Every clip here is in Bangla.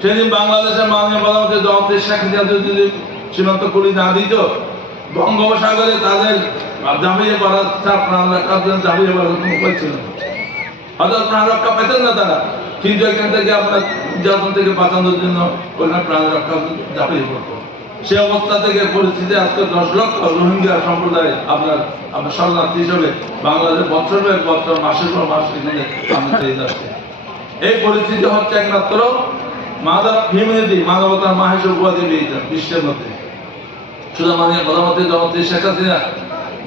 সেদিন বাংলাদেশের মাননীয় প্রধানমন্ত্রী জগতের হাসিনা যদি সীমান্ত কুড়ি না দিত। বঙ্গোপসাগরে তাদের জামিয়ে পড়ার প্রাণ রক্ষার জন্য জামিয়ে পড়ার কোনো উপায় ছিল। হয়তো প্রাণ রক্ষা পেতেন না তারা। কিন্তু এখান থেকে আপনার নির্যাতন থেকে বাঁচানোর জন্য ওখানে প্রাণ রক্ষা ঝাঁপিয়ে পড়তো সে অবস্থা থেকে পরিস্থিতি আজকে দশ লক্ষ রোহিঙ্গা সম্প্রদায় আপনার আপনার শরণার্থী হিসেবে বাংলাদেশ বছর বছর মাসের পর মাস এখানে এই পরিস্থিতি হচ্ছে একমাত্র মাদার হিউম্যানিটি মানবতার উপাধি পেয়েছেন বিশ্বের মধ্যে। শুধু মাননীয় প্রধানমন্ত্রী জগত্রী শেখ হাসিনা,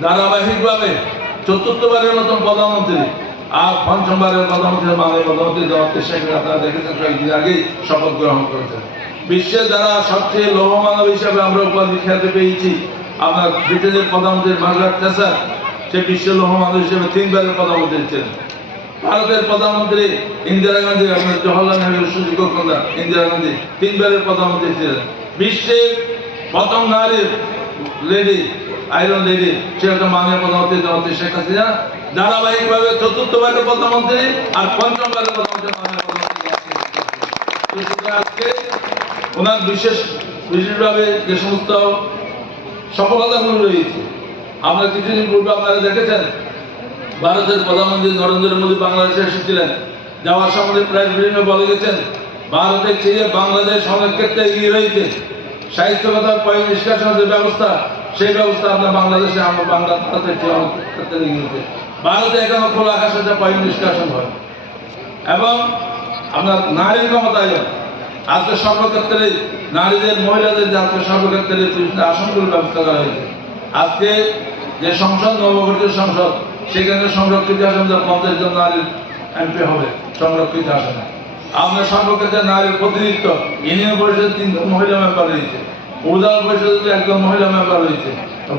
ধারাবাহিকভাবে চতুর্থবারের মতন প্রধানমন্ত্রী আর পঞ্চমবারের প্রধানমন্ত্রী মাননীয় প্রধানমন্ত্রী জগত্রী শেখ আপনারা দেখেছেন কয়েকদিন আগেই শপথ গ্রহণ করেছেন। বিশ্বের দ্বারা সবচেয়ে লৌহমানব হিসাবে আমরা উপাধি খ্যাতি পেয়েছি আপনার ব্রিটেনের প্রধানমন্ত্রী মার্গারেট থ্যাচার সে বিশ্বের লৌহমানব হিসেবে তিনবারের প্রধানমন্ত্রী ছিলেন। ভারতের প্রধানমন্ত্রী ইন্দিরা গান্ধী জওয়াহরলাল নেহরু সুযোগ্য কন্যা ইন্দিরা গান্ধী তিনবারের প্রধানমন্ত্রী ছিলেন। বিশ্বের প্রথম নারীর লেডি আইরন লেডি সে একটা মাননীয় প্রধানমন্ত্রী জগতী শেখ হাসিনা। ধারাবাহিকভাবে চতুর্থবারের প্রধানমন্ত্রী আর পঞ্চমবারের প্রধানমন্ত্রী আজকে ওনার বিশেষ, বিশেষভাবে যে সমস্ত সফলতাগুলো রয়েছে, আমরা কিছুদিন পূর্বে আপনারা দেখেছেন ভারতের প্রধানমন্ত্রী নরেন্দ্র মোদী বাংলাদেশে এসেছিলেন। যাওয়ার সময় প্রায় বিভিন্ন বলে গেছেন ভারতের চেয়ে বাংলাদেশ অনেক ক্ষেত্রে এগিয়ে রয়েছে। সাহিত্যকতার পয় নিষ্কাশনের যে ব্যবস্থা, সেই ব্যবস্থা আপনার বাংলাদেশে, আমরা বাংলা ভারতের চেয়ে অনেক ক্ষেত্রে এগিয়ে রয়েছে। ভারতে এখনও খোলা আকাশে যে পয় নিষ্কাশন হয়। এবং আপনার নারীর ক্ষমতায়ন আজকে সর্বক্ষেত্রে নারীদের, মহিলাদের আজকে সর্বক্ষেত্রে আসনগুলোর ব্যবস্থা করা হয়েছে। আজকে যে সংসদ, নবগঠিত সংসদ সেখানে সংরক্ষিত আসন যে পঞ্চাশ জন নারীর এমপি হবে, সংরক্ষিত আসনে। আপনার সর্বক্ষেত্রে নারীর প্রতিনিধিত্ব, ইউনিয়ন পরিষদের তিনজন মহিলা মেম্বার রয়েছে উদার পরিষদে একজন মহিলা মেম্বার রয়েছে,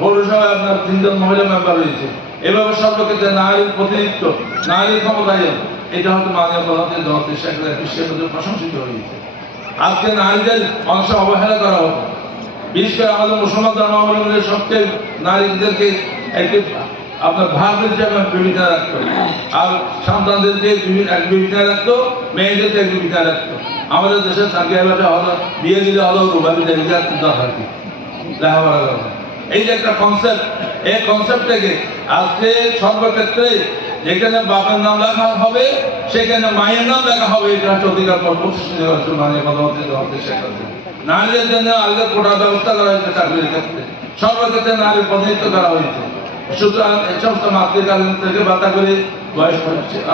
পৌরসভায় আপনার তিনজন মহিলা মেম্বার রয়েছে। এভাবে সর্বক্ষেত্রে নারীর প্রতিনিধিত্ব, নারীর ক্ষমতায়ন এটা হয়তো মাননীয় প্রধানমন্ত্রী জগতের শেখ বিশ্বের মধ্যে প্রশংসিত হয়েছে। আজকে নারীদের অংশ অবহেলা করা হতো। বিশেষ করে আমাদের মুসলমান ধর্মাবলম্বীদের সবচেয়ে নারীদেরকে একটি আপনার ভাগ হিসাবে বিবেচনা রাখতো আর সন্তানদেরকে বিভি- এক বিবেচনা রাখতো মেয়েদেরকে এক বিবেচনা রাখতো আমাদের দেশের সাকিয়া ভাষা হলো, বিয়ে দিলে হলো দেখে দরকার কি। এই যে একটা কনসেপ্ট এই কনসেপ্ট থেকে আজকে সর্বক্ষেত্রে যেখানে বাপের নাম লেখা হবে, সেখানে মায়ের নাম লেখা হবে, এটা হচ্ছে অধিকার মানে নারীদের জন্য আলাদা কোটার ব্যবস্থা করা হয়েছে চাকরির ক্ষেত্রে। সর্বক্ষেত্রে নারীর প্রতিনিধিত্ব করা হয়েছে। সুতরাং এই সমস্ত থেকে ভাতা করে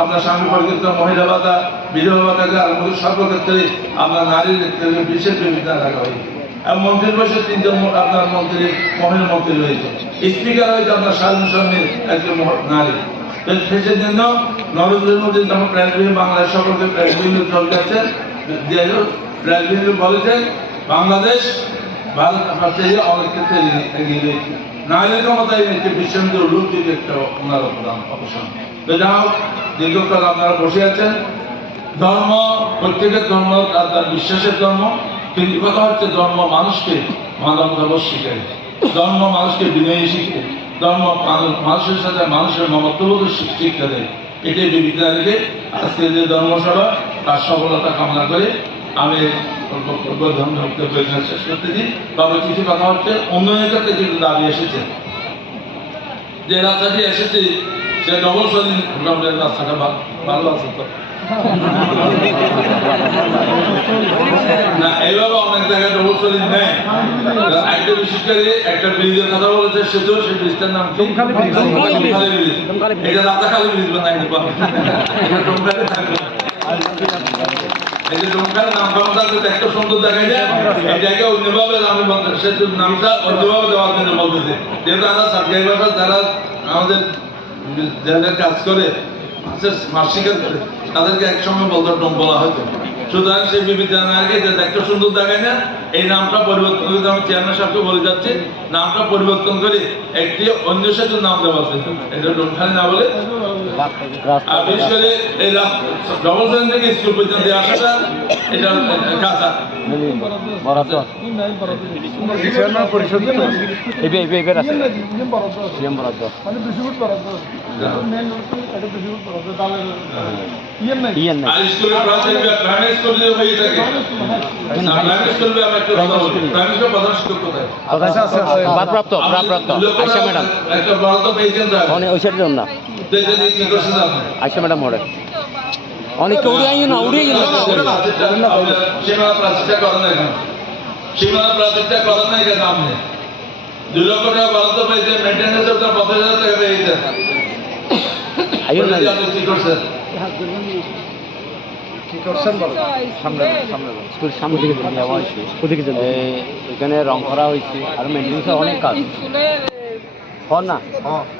আপনার স্বামী পরিচিত, মহিলা ভাতা, বিধবা ভাতাকে আরম্ভ করে সর্বক্ষেত্রে আপনার নারীর ক্ষেত্রে বিশেষ বিবেচনা রাখা হয়েছে এবং মন্ত্রীর বয়সে তিনজন আপনার মন্ত্রী, মহিলা মন্ত্রী রয়েছে। স্পিকার হয়েছে আপনার স্বাধীন সঙ্গীর একজন নারী। তো জন্য নরেন্দ্র মোদী যখন প্রেসিডেন্ট বাংলাদেশ সকলকে প্রেসিডেন্ট চলে যাচ্ছেন বলেছেন বাংলাদেশ বিশ্বন্ত উল্লেখযোগ্য একটা। ওনার অবদান, অবসান। তো যা হোক, দীর্ঘকাল আপনারা বসে আছেন। ধর্ম, প্রত্যেকের ধর্ম, তার বিশ্বাসের ধর্ম। কিন্তু কথা হচ্ছে ধর্ম মানুষকে মানবতা শিখায়। ধর্ম মানুষকে বিনয়ী শিখে ধর্ম মানুষ- মানুষের সাথে মানুষের মমত্ববোধ শিক্ষা দেয়। এটাই বিবিধতা রেখে আজকে যে ধর্মসভা তার সফলতা কামনা করে আমি বক্তব্য ধর্ম বক্তব্য শেষ করতেছি তবে কিছু কথা হচ্ছে উন্নয়নের ক্ষেত্রে কিন্তু দাবি এসেছে। যে রাস্তাটি এসেছে সে ডবল সলিন রাস্তাটা ভালো আছে তো? না এইভাবে অনেক জায়গায় ডবল সলিন নেয় একটা বিশেষ করে একটা ব্রিজের কথা বলেছে সেটাও সেই ব্রিজটার নাম ডোমখালি ব্রিজ। এটা রাতাখালি ব্রিজ এটা ডোমখালি থাকবে। এই যে ডোমখালি নাম আছে একটা সুন্দর দেখাই যায় এই জায়গায় অন্যভাবে আমি বলতে নামটা অন্যভাবে দেওয়ার জন্য বলতেছে। যেহেতু আমরা সার্কারি ভাষা যারা আমাদের যাদের কাজ করে মাছের করে তাদেরকে একসঙ্গে বলতে ডোম বলা হয়তো। সুতরাং সেই বিবেচনা আগে যে একটা সুন্দর দেখায় না এই নামটা পরিবর্তন করে আমি চেয়ারম্যান সাহেবকে বলে যাচ্ছি নামটা পরিবর্তন করে একটি অন্য সেতুর নাম দেওয়া আছে এটা ডোমখালি না বলে আর বিশেষ করে এই ডবল থেকে স্কুল পর্যন্ত আসাটা এটা কাঁচা বরাদ্দ পরিষদ তো এবে এবে এবার আছে। সিএম বরাদ্দ ইয়েন নাই। আর স্কুলের প্রাথমিক প্রাইমারি স্কুল যে হয়ে শিক্ষক কোথায়? কথা ভারপ্রাপ্ত ভারপ্রাপ্ত আয়সা ম্যাডাম। ওই সাইড না। আয়সা ম্যাডাম মরে। অনেক উড়িয়ে না উড়িয়ে সীমানা প্রাচীরটা করেন না কেন সীমানা প্রাচীরটা করেন না কেন আপনি? লক্ষ টাকা বরাদ্দ তো পঞ্চাশ হাজার টাকা আপনি কি করছেন এখানে রং করা হয়েছে আর মেনটেন্সে অনেক কাজ। না। হ্যাঁ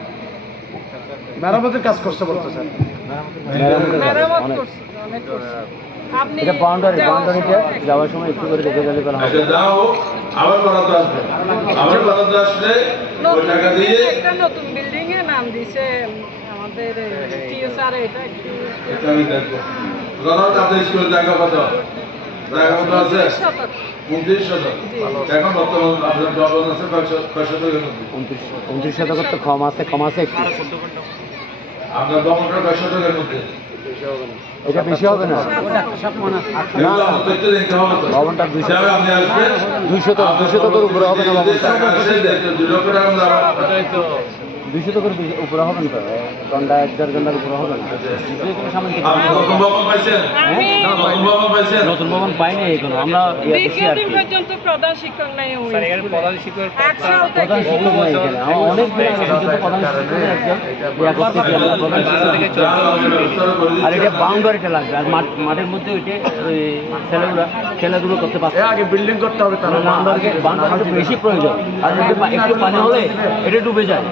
মেরামতের কাজ করছে বলতেছেন মেরামত অনেক। করছে অনেক করছে। আপনি এটা বাউন্ডারি বাউন্ডারিতে যাওয়ার সময় একটু করে দেখে গেলে করা হবে। দাও আবার বরাদ্দ আসবে। আবার বরাদ্দ আসলে ওই টাকা দিয়ে একটা নতুন বিল্ডিং এর নাম দিছে আমাদের টিএসআর এটা একটু আমি দেখব। কথা হচ্ছে আপনার জায়গা কত জায়গা কত আছে? উনত্রিশ শতক এখন বর্তমান আপনার আছে কয়শো কয়শো উনত্রিশ উনত্রিশ শতকের তো কম আছে কম আছে একটু আপনার ভবনটা কয়শো টাকার মধ্যে এটা বেশি হবে না ভবনটা দুইশো দুইশো তো উপরে হবে না ভবনটা দুইশো টাকার উপরে হবে তো? ঘণ্টা এক দেড় ঘণ্টার উপরে হবে না? যে কোনো সামান কিনতে আপনি নতুন ভবন পাইছেন? আমি নতুন ভবন পাইছেন? নতুন ভবন পাই না এখনও আমরা প্রধান শিক্ষক নাই প্রধান শিক্ষক অনেক আর এটা বাউন্ডারিটা লাগবে। আর মাঠ মাঠের মধ্যে ওইটা ওই ছেলেগুলো খেলাধুলো করতে পারছে আগে বিল্ডিং করতে হবে তাহলে। বাউন্ডারি বাউন্ডারি একটু বেশি প্রয়োজন। আর একটু পানি হলে এটা ডুবে যায়।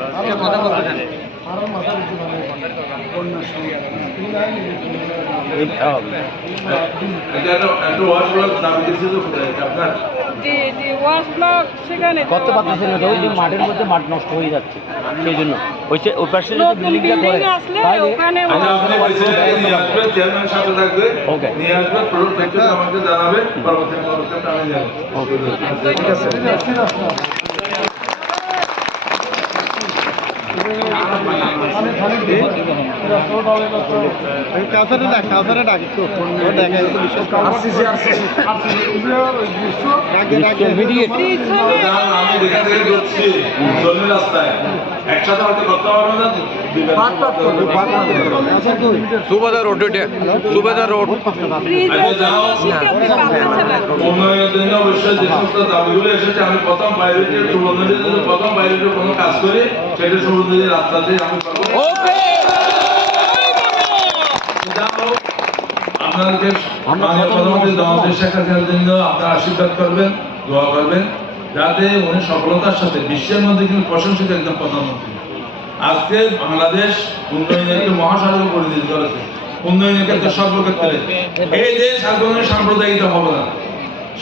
করতে পারতেছে ওই যে মাঠের মধ্যে মাঠ নষ্ট হয়ে যাচ্ছে সেই জন্য। ওই যে- ওই পাশে যদি বিল্ডিংটা করে বিল্ডিং আসলে তাহলে ওখানে আচ্ছা আপনি প্রেসিডেন্টকে নিয়ে আসবেন চেয়ারম্যানের সাথে থাকবে Okay. নিয়ে আসবেন পুরো আমাকে জানাবে পরবর্তী পদক্ষেপ আমি যাব ওকে ঠিক আছে। কাউসারে ডাক একটু ডাকে ডাকে আমি থেকে রাস্তায় একসাথে হয়তো করতে পারব না দিবেন। রোড এটা। রোড। উন্নয়নের জন্য অবশ্যই যে সমস্ত দাবিগুলো এসেছে আমি প্রথম সুবন্ধের প্রথম বাইরেটের কোনো কাজ করি সেটা সুবন্ধের রাস্তাতে আমি আপনাদেরকে প্রধানমন্ত্রী জন্য আপনারা আশীর্বাদ করবেন দোয়া করবেন। যাতে উনি সফলতার সাথে বিশ্বের মধ্যে কিন্তু প্রশংসিত একজন প্রধানমন্ত্রী। আজকে বাংলাদেশ উন্নয়নের মহাসাগর পরিণত করেছে উন্নয়নের ক্ষেত্রে সর্বক্ষেত্রে এই দেশ আর কোনো সাম্প্রদায়িকতা হবে না।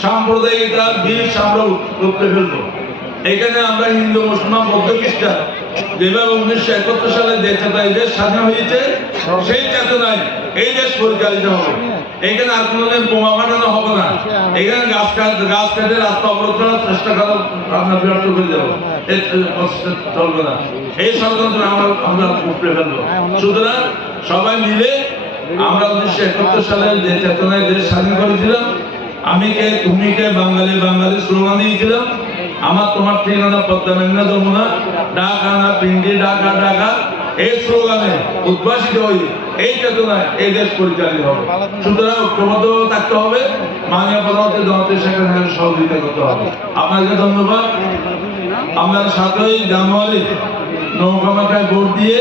সাম্প্রদায়িকতা বীজ আমরা রুখতে ফেলব। এখানে আমরা হিন্দু, মুসলমান, বৌদ্ধ, খ্রিস্টান যেভাবে উনিশশো একাত্তর সালে দেশ চেতনা এই দেশ স্বাধীন হয়েছে, সেই চেতনায় এই দেশ পরিচালিত হবে। এখানে কোনো বোমা ফাটানো হবে না। এখানে গাছ কাট, গাছ কেটে রাস্তা অবরোধ করার চেষ্টা করা, আমরা বিরক্ত করে দেবো। চলবে না। এই ষড়যন্ত্র আমরা আমরা উপড়ে ফেলব। সুতরাং সবাই মিলে আমরা উনিশশো একাত্তর সালে যে চেতনায় দেশ স্বাধীন করেছিলাম, আমি কে, তুমি কে, বাঙালি বাঙালি স্লোগান দিয়েছিলাম। আমার তোমার ঠিকানা পদ্মা মেঘনা যমুনা ডাক আনা পিঙ্গি ডাকা ডাকা এই স্লোগানে উদ্ভাসিত হই এই চেতনায় এই দেশ পরিচালিত হবে। সুতরাং ঐক্যবদ্ধ থাকতে হবে মাননীয় প্রধানমন্ত্রী জনতের সেখানে সহযোগিতা করতে হবে। আপনাকে ধন্যবাদ। আমরা সাতই জানুয়ারি নৌকা মাথায় ভোট দিয়ে